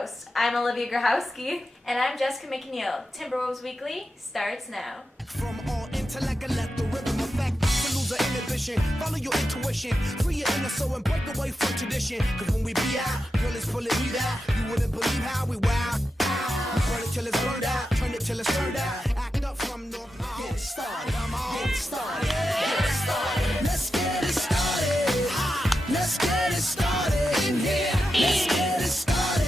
host. I'm Olivia Grahowski. And I'm Jessica McNeil. Timberwolves Weekly starts now. From all intellect, I let the rhythm affect. To lose the inhibition, follow your intuition. Free your inner soul and break away from tradition. Cause when we be out, girl, it's pulling me out. You wouldn't believe how we wow. We burn it till it's burned out, turn it till it's turned out. Act up from the get it started, get it started, get it started. Let's get it started. Let's get it started in here. Let's get it started.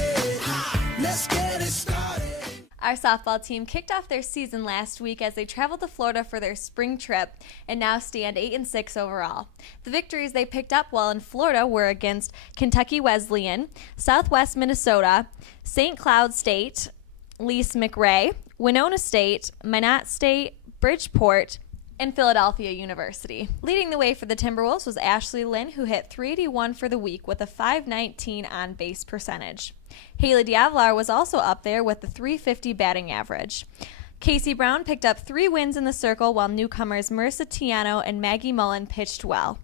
Let's get it started. Our softball team kicked off their season last week as they traveled to Florida for their spring trip and now stand 8-6 overall. The victories they picked up while in Florida were against Kentucky Wesleyan, Southwest Minnesota, St. Cloud State, Lise McRae, Winona State, Minot State, Bridgeport, and Philadelphia University. Leading the way for the Timberwolves was Ashley Lynn, who hit .381 for the week with a .519 on-base percentage. Haley Diavlar was also up there with the .350 batting average. Casey Brown picked up 3 wins in the circle, while newcomers Marissa Tiano and Maggie Mullen pitched well.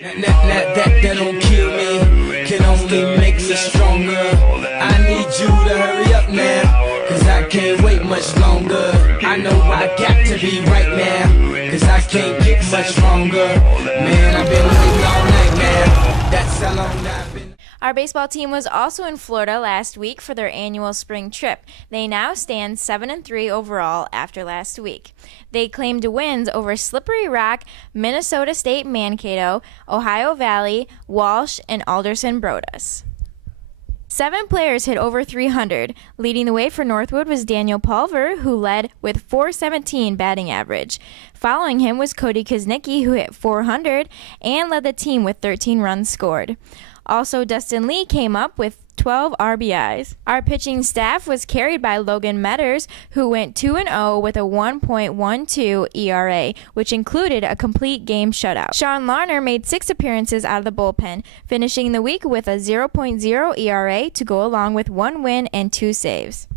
That don't kill me, can only make us stronger. I need you to hurry up now, cause I can't wait much longer. I know I got to be right now, cause I can't get much stronger. Man, I've been waiting all night now, that's how long I've been. Our baseball team was also in Florida last week for their annual spring trip. They now stand 7-3 overall after last week. They claimed wins over Slippery Rock, Minnesota State Mankato, Ohio Valley, Walsh, and Alderson Broadus. 7 players hit over 300. Leading the way for Northwood was Daniel Pulver, who led with .417 batting average. Following him was Cody Kuznicki, who hit .400 and led the team with 13 runs scored. Also, Dustin Lee came up with 12 RBIs. Our pitching staff was carried by Logan Metters, who went 2-0 with a 1.12 ERA, which included a complete game shutout. Sean Larner made 6 appearances out of the bullpen, finishing the week with a 0.0 ERA to go along with 1 win and 2 saves.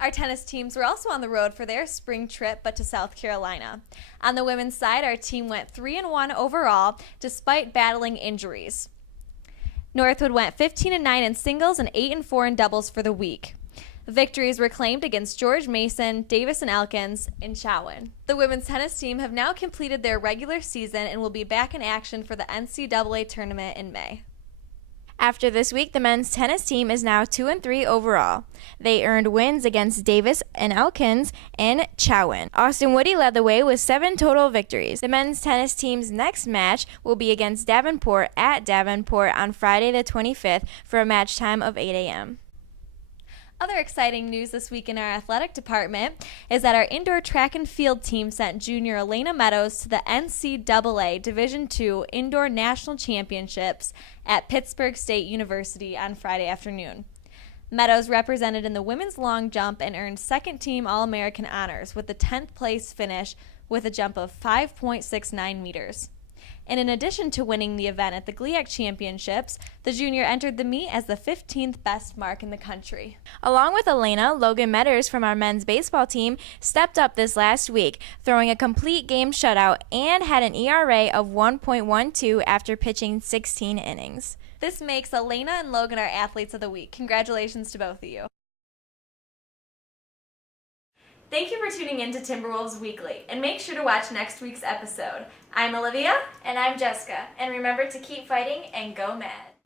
Our tennis teams were also on the road for their spring trip, but to South Carolina. On the women's side, our team went 3-1 overall, despite battling injuries. Northwood went 15-9 in singles and 8-4 in doubles for the week. Victories were claimed against George Mason, Davis and Elkins, and Chowan. The women's tennis team have now completed their regular season and will be back in action for the NCAA tournament in May. After this week, the men's tennis team is now 2-3 overall. They earned wins against Davis and Elkins and Chowan. Austin Woody led the way with 7 total victories. The men's tennis team's next match will be against Davenport at Davenport on Friday the 25th for a match time of 8 a.m. Other exciting news this week in our athletic department is that our indoor track and field team sent junior Elena Meadows to the NCAA Division II Indoor National Championships at Pittsburgh State University on Friday afternoon. Meadows represented in the women's long jump and earned second-team All-American honors with the 10th place finish with a jump of 5.69 meters. And in addition to winning the event at the GLIAC Championships, the junior entered the meet as the 15th best mark in the country. Along with Elena, Logan Metters from our men's baseball team stepped up this last week, throwing a complete game shutout and had an ERA of 1.12 after pitching 16 innings. This makes Elena and Logan our athletes of the week. Congratulations to both of you. Thank you for tuning in to Timberwolves Weekly, and make sure to watch next week's episode. I'm Olivia. And I'm Jessica. And remember to keep fighting and go mad.